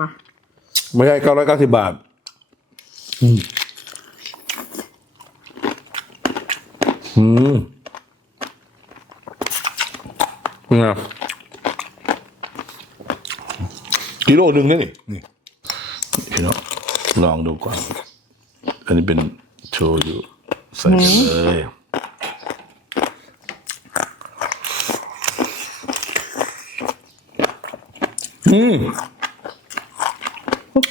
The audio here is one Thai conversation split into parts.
มาไม่ใช่เก้าร้อยเก้าสิบบาท อืมอืมเป็นไงกิโลหนึ่งนี่นี่นี่พี่น้องลองดูก่อน อันนี้เป็นโชยุใส่กันเลยอืม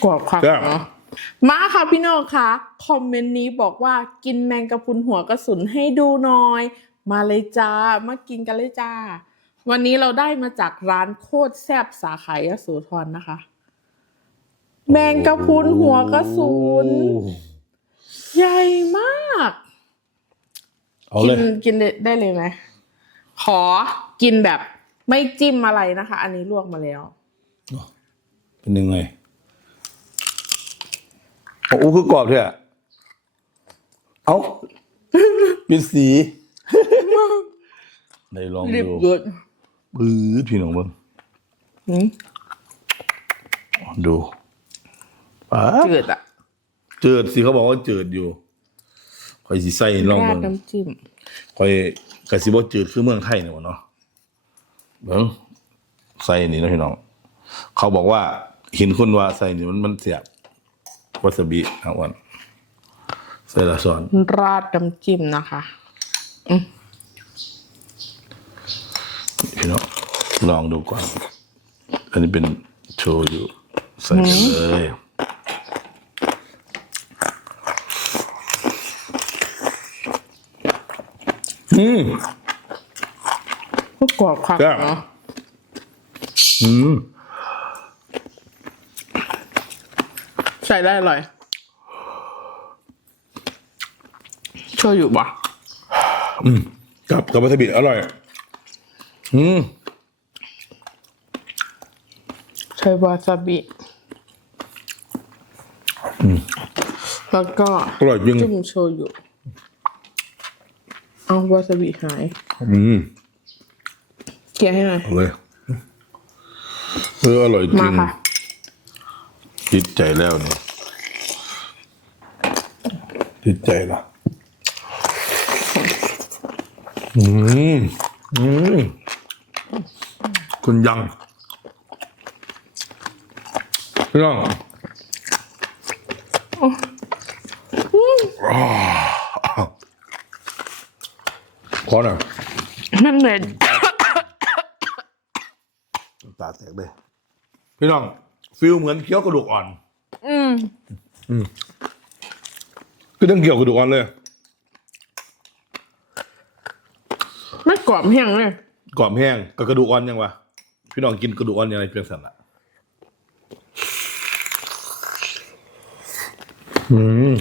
ก็กรอบค่ะครับเนาะมาค่ะพี่น้องคะคอมเมนต์นี้บอกว่ากินแมงกะพรุนหัวกระสุนให้ดูหน่อย มาเลยจ้ามากินกันเลยจ้า วันนี้เราได้มาจากร้านโคตรแซ่บสาขายโสธรนะคะ แมงกะพรุนหัวกระสุน ใหญ่มากเอากิเลยกินได้ได้เลยไหมขอกินแบบไม่จิ้มอะไรนะคะ อันนี้ลวกมาแล้ว เป็นยังไงโอ้คือกรอบเถอะเอาเป็นสีได้ลองรีบดูหยุดปื้ดพี่น้องเบิ้งหืมดูป้าดจืดอะเจิดสิเขาบอกว่าเจิดอยู่คอยสิใส่ลองราเบิ้ดงน้ำจิ้มคอยกะสิบ่เจิดคือเมืองไทยเนี่ยวะเนาะเบิ้งใส่นี่นะพี่น้อง เขาบอกว่าเห็นคนว่าใส่นี่มันมันเสียบ วาซาบิเอาวันใส่ละซ้อนราดน้ำจิ้มนะคะพี่น้องลองดูก่อน อันนี้เป็นโชยุใส่กันเลยอืมก็กรอบค่ะครับเนาะอืม ใส่ได้อร่อยโชยุปะกับกับวาซาบิอร่อย อืมใช้วาซาบิแล้วก็อร่อยจริงจิ้มโชยุเอาวาซาบิหาย อืมเกลี่ยให้หน่อยเอาเลยเอออร่อยจริมาง ค่ะ ติดใจแล้วเนี่ยติดใจละอืมอืมคุณยังพี่น้องอ่าขอหน่อยนั่นเลยตาแตกเลยพี่น้อง ฟิลเหมือนเคี้ยวกระดูกอ่อน อืม คือต้องเกี่ยวกระดูกอ่อนเลยไม่กรอบแห้งเลย กรอบแห้งกับกระดูกอ่อนยังวะพี่น้องกินกระดูกอ่อนยังไงเพียงสันละอืม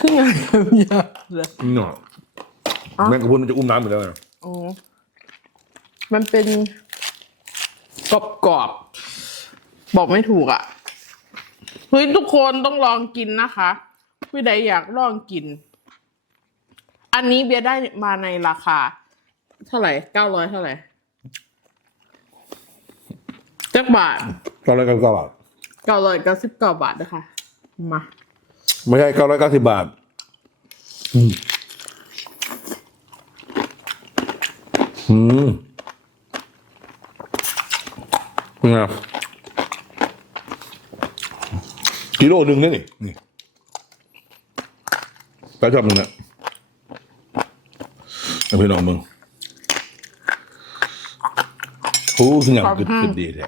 ขึ้นงานแบบยากเลยเนาะแม่งกระพุ้นมันจะอุ้มน้ำอยู่แล้วไงอ๋อมันเป็นกรอบกรอบๆ บอกไม่ถูกอะเฮ้ยทุกคนต้องลองกินนะคะพี่ใดอยากลองกิน อันนี้เบียร์ได้มาในราคา เท่าไหร่เก้าร้อยเท่าไหร่จักบาทเก้าร้อยเก้าสิบบาทเก้าร้อยเก้าสิบเก้าบาทนะคะมาไม่ใช่เก้าร้อยเก้าสิบบาทอืมอืมเป็นไง กิโลหนึ่งนี่นี่นี่ปลาชอบมึงเนี่ยเอาพี่น้องมึงโอ้ยงามกึดกึดดีเลย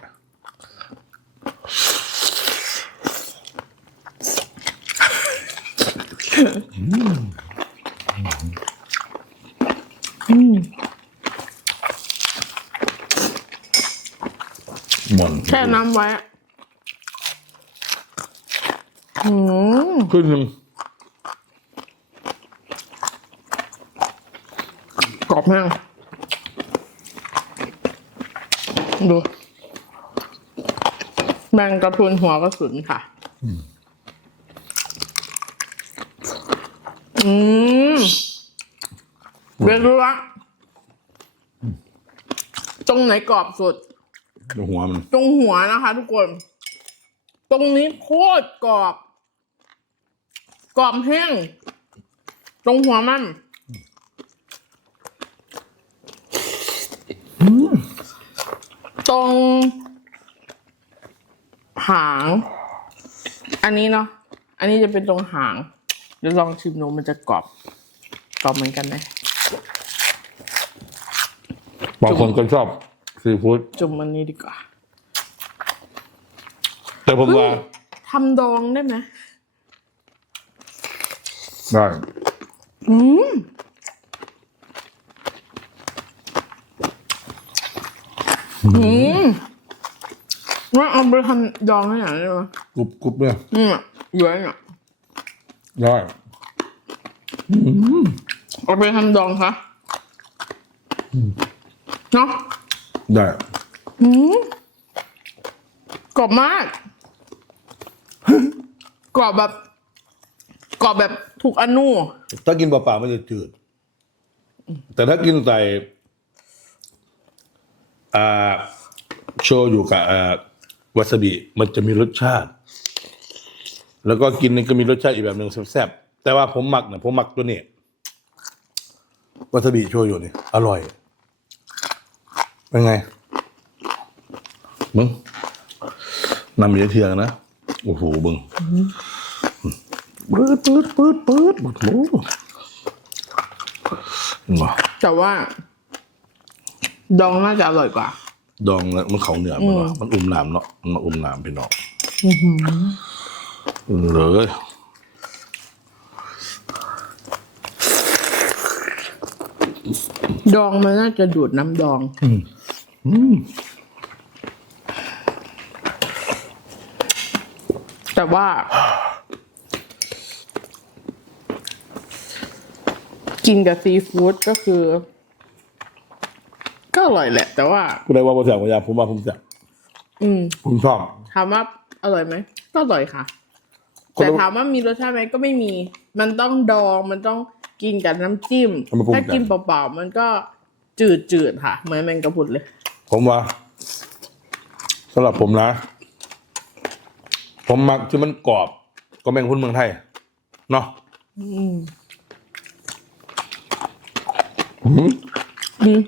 หมอนแช่น้ำไว้ อะอืมขึ้นหนึ่งกรอบมากดูแมงกระพรุนหัวกระสุนค่ะอืมเรียนรู้ละตรงไหนกรอบสุดหัวมัน ตรงหัวนะคะทุกคน ตรงนี้โคตรกรอบ กรอบแห้ง ตรงหัวมันตรง หาง อันนี้เนาะอันนี้จะเป็นตรงหาง เดี๋ยวลองชิมดูมันจะกรอบกรอบเหมือนกันไหมบางคนก็ชอบซีฟู้ดจุ่มอันนี้ดีกว่า แต่ผมว่าทำดองได้ไหม ได้ อืมอืมว่าเอาไปทำดองให้หน่อยได้ไหมกรุบกรุบเนี่ยอืมเยอะอะได้เอาไปทำดองคะเนาะได้อืมกรอบมาก กรอบแบบ กรอบแบบ ถูกอนูถ้ากินเปล่าๆมันจะจืด แต่ถ้ากินใส่อ่าโชยุกับอ่าวาซาบิมันจะมีรสชาติ แล้วก็กินนี่ก็มีรสชาติอีกแบบหนึ่งแซ่บๆแต่ว่าผมหมักเนี่ยผมหมักตัวนี้วาซาบิโชยุนี่อร่อยเป็นไงมึงนำเยอะเทียงนะโอ้โหมึง ปืดปืดปืดปืดโอ้โหเห็นปะแต่ว่า ดองน่าจะอร่อยกว่า ดองแล้วมันเขาเหนือมันวะมันอุ่มน้ำเนาะมันมาอุ่มน้ำพี่น้องเลยดองมันน่าจะดูดน้ำดองแต่ว่า กินกับซีฟู้ดก็คือ ก็อร่อยแหละ แต่ว่า กูได้ว่าภาษาพยาผมว่าผมจะอืมผมชอบถามว่าอร่อยไหมก็อร่อยค่ะคนละแต่ถามว่ามีรสชาติไหมก็ไม่มี มันต้องดองมันต้องกินกับน้ำจิ้มเอามาปรุงถ้ากินกันเปล่าๆมันก็จืดจืดๆค่ะเหมือนแมงกะพรุนเลย ผมว่าสำหรับผมนะ ผมมักที่มันกรอบก็แมงพุ่นเมืองไทยเนาะอืม อืมอืม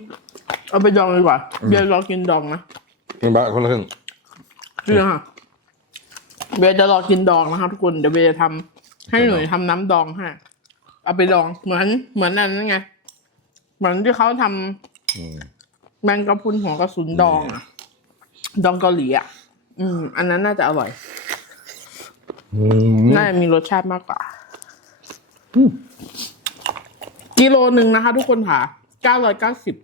เอาไปดองดีกว่าเบียร์รอกินดองนะมันบ้าคนละครึ่งจริงค่ะเบียร์จะรอกินดองนะคะทุกคนเดี๋ยวเบียร์จะทำให้หน่วยทำน้ำดองให้เอาไปดองเหมือนเหมือนนั้นไงเหมือนที่เขาทำอืม แมงกะพรุนหัวกระสุนดองอะดองเกาหลีอะ อืม อันนั้นน่าจะอร่อยอืมน่าจะมีรสชาติมากกว่า กิโลหนึ่งนะคะ ทุกคนค่ะเก้าร้อยเก้าสิบ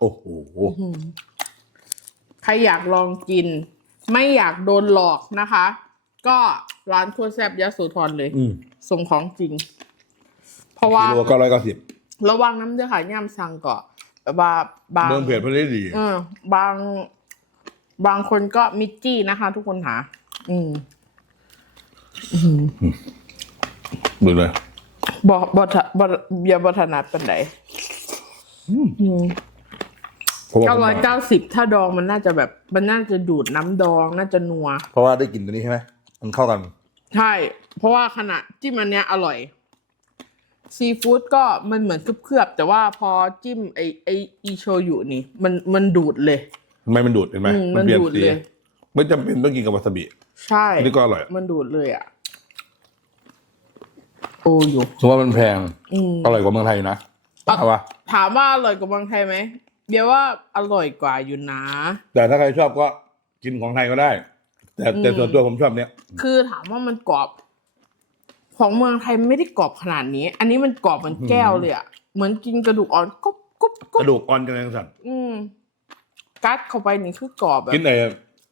โอ้โห ใครอยากลองกิน ไม่อยากโดนหลอกนะคะ ก็ร้านครัวแซบยะโสธรเลย อืมส่งของจริง เพราะว่ากิโลเก้าร้อยเก้าสิบระวังน้ำเดือดค่ะย่ำสั่งก่อนแบบว่าบางเมืองเพจเพื่อนได้ดี เออบาง บางคนก็มิจจี้นะคะ ทุกคนหาอืม ดูเลยบอบอทะบอเบียร์บอถนัดเป็นไหนเพราะว่าเก้าผมร้อยมักเก้าสิบถ้าดองมันน่าจะแบบ มันน่าจะดูดน้ำดองน่าจะนัว เพราะว่าได้กลินตัวนี้ใช่ไหมมันเข้ากันใช่ เพราะว่าขณะจิ้มอันเนี้ยอร่อย ซีฟู้ดก็มันเหมือนเคลือบๆแต่ว่าพอจิ้มไอไออีโชยุนี่ มันมันดูดเลย ทำไมมันดูดเห็นไหมอืมมันเปลี่ยนดูดสีเลย ไม่จำเป็นต้องกินกับวาซาบิ ใช่อันนี้ก็อร่อย มันดูดเลยอะ โอ้อยู่เพราะว่ามันแพงอืม อร่อยกว่าเมืองไทยนะอะ เอาวะถามว่าอร่อยกว่าเมืองไทยไหมเบียร์ว่าอร่อยกว่าอยู่นะ แต่ถ้าใครชอบก็กินของไทยก็ได้ แต่แต่อืม ส่วนตัวผมชอบเนี้ยคือถามว่ามันกรอบ ของเมืองไทยไม่ได้กรอบขนาดนี้ อันนี้มันกรอบเหมือนแก้วเลยอะ เหมือนกินกระดูกอ่อนกุ๊บกุ๊บกกุ๊บระดูกอ่อนจังเลยสั่นอืมกัดเข้าไปนี่คือกรอบแบบกินไอ้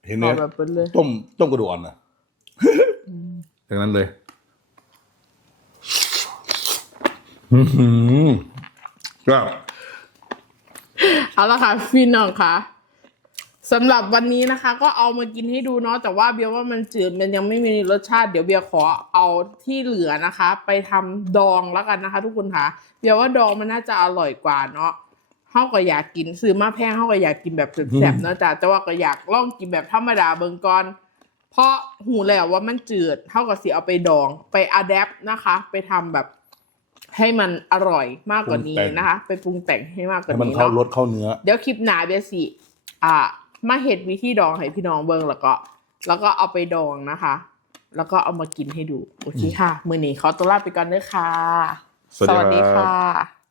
เห็นกไหรมอบแบบเป็นเลยต้มต้มกระดูกอ่อนนะจากนั้นเลยอื้อหือก็เอาละค่ะพี่น้องค่ะสำหรับวันนี้นะคะ ก็เอามากินให้ดูเนาะแต่ว่าเบียร์ว่ามันจืดมันยังไม่มีรสชาติเดี๋ยวเบียร์ขอเอาที่เหลือนะคะ ไปทำดองแล้วกันนะคะ ทุกคนค่ะเบียร์ว่าดองมันน่าจะอร่อยกว่าเนาะท เขาก็อยากกินซื้อมาแพงเขาก็อยากกินแบบแซ่บๆเนอะจ๊ะแต่ว่าก็อยากลองกินแบบธรรมดาเบิ่งก่อนเพราะหูแล้วว่ามันจืดเท่ากับสิเอาไปดองไปอัดแอปนะคะ ไปทำแบบให้มันอร่อยมากกว่านี้นะคะ ไปปรุงแต่งให้มากกว่าให้มันนี้เข้าเนาะรสเข้าเนื้อ เดี๋ยวคลิปหนาเบียสิ อ่า มาเห็ดวิธีดองให้พี่น้องเบิ่งแล้วก็ แล้วก็เอาไปดองนะคะ แล้วก็เอามากินให้ดู โอเคค่ะ มือนี้ขอตัวลาไปก่อนเด้อค่ะ สวัสดีครับค่ะ